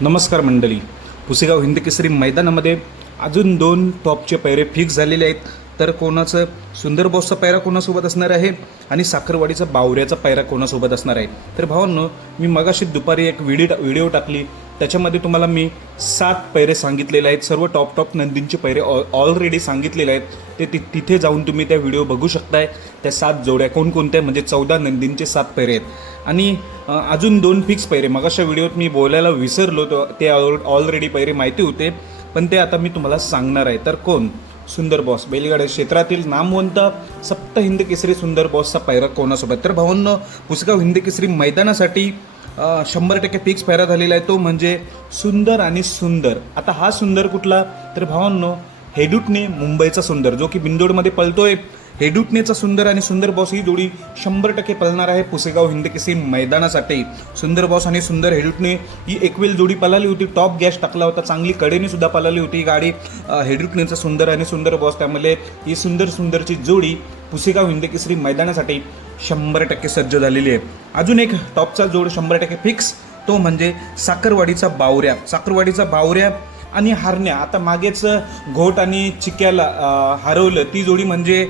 नमस्कार मंडळी. पुसेगाव हिंद केसरी मैदानामध्ये अजून दोन टॉपचे पैरे फिक्स झालेले आहेत. तर कोणाचं सुंदर बॉसचा पैरा कोणासोबत असणार आहे आणि साखरवाडीचा बावऱ्याचा पैरा कोणासोबत असणार आहे. तर भावांनो, मी मगाशी दुपारी एक व्हिडिओ टाकली, त्याच्यामध्ये तुम्हाला मी 7 पैरे सांगितलेले आहेत. सर्व टॉप नंदींचे पैरे ऑलरेडी सांगितलेले आहेत. ते तिथे जाऊन तुम्ही त्या व्हिडिओ बघू शकताय. त्या 7 जोड्या कोणकोणत्या, म्हणजे 14 नंदींचे 7 पैरे आहेत. आणि अजून 2 फिक्स पैरे मगाच्या व्हिडिओत मी बोलायला विसरलो, ते ऑलरेडी पैरे माहिती होते, पण ते आता मी तुम्हाला सांगणार आहे. तर कोण? सुंदर बॉस, बैलगाड्या क्षेत्रातील नामवंत सप्त हिंद केसरी सुंदर बॉसचा पैरा कोणासोबत. तर भावांनो, पुसेगाव हिंद केसरी मैदानासाठी 100% फिक्स पैरा झालेला आहे, तो म्हणजे सुंदर आणि सुंदर. आता हा सुंदर कुठला? तर भावांनो, हेडुटणे मुंबईचा सुंदर, जो की बिंदोडमध्ये पळतोय. हेडुटणेचा सुंदर आणि सुंदर बॉस ही जोडी 100% पळणार आहे पुसेगाव हिंद केसरी मैदानासाठी. सुंदर बॉस आणि सुंदर हेडुटणे ही एकवेळ जोडी पळाली होती. टॉप गॅस टाकला होता, चांगली कडेने सुद्धा पळाली होती गाडी हेडुटणेचा सुंदर आणि सुंदर बॉस. त्यामुळे ही सुंदरची जोडी पुसेगाव हिंद केसरी मैदानासाठी 100% सज्ज झालेली आहे. अजून एक टॉपचा जोड 100% फिक्स, तो म्हणजे साखरवाडीचा बावऱ्या आणि हरण्या. आता मागेच घोट आणि चिक्याला हरवलं, ती जोडी म्हणजे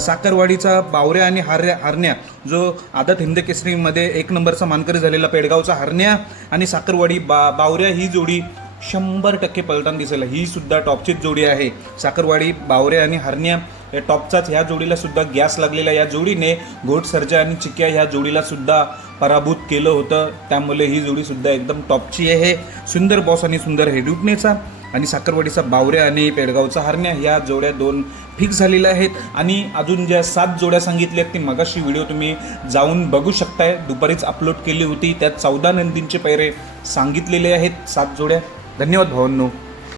साखरवाडीचा बावऱ्या आणि हरण्या, जो आदत हिंद केसरीमध्ये 1 नंबरचा मानकरी झालेला पेडगावचा हरण्या आणि साखरवाडी बावऱ्या ही जोडी 100% पलटान दिसेल. ही सुद्धा टॉपचीच जोडी आहे. साखरवाडी बावऱ्या आणि हरण्या या टॉपचाच. ह्या जोडीला सुद्धा गॅस लागलेला. या जोडीने घोट सर्जा आणि चिक्या ह्या जोडीला सुद्धा पराभूत केलं होतं. त्यामुळे ही जोडी सुद्धा एकदम टॉपची आहे. सुंदर बॉस आणि सुंदर हेडुटणेचा आणि साखरवाडीचा बावऱ्या आणि पेडगावचा हरण्या ह्या जोड्या 2 फिक्स झालेल्या आहेत. आणि अजून ज्या 7 जोड्या सांगितल्या आहेत, ती मगाशी व्हिडिओ तुम्ही जाऊन बघू शकताय, दुपारीच अपलोड केली होती. त्यात 14 नंदींचे पैरे सांगितलेले आहेत, 7 जोड्या. धन्यवाद भावांनो.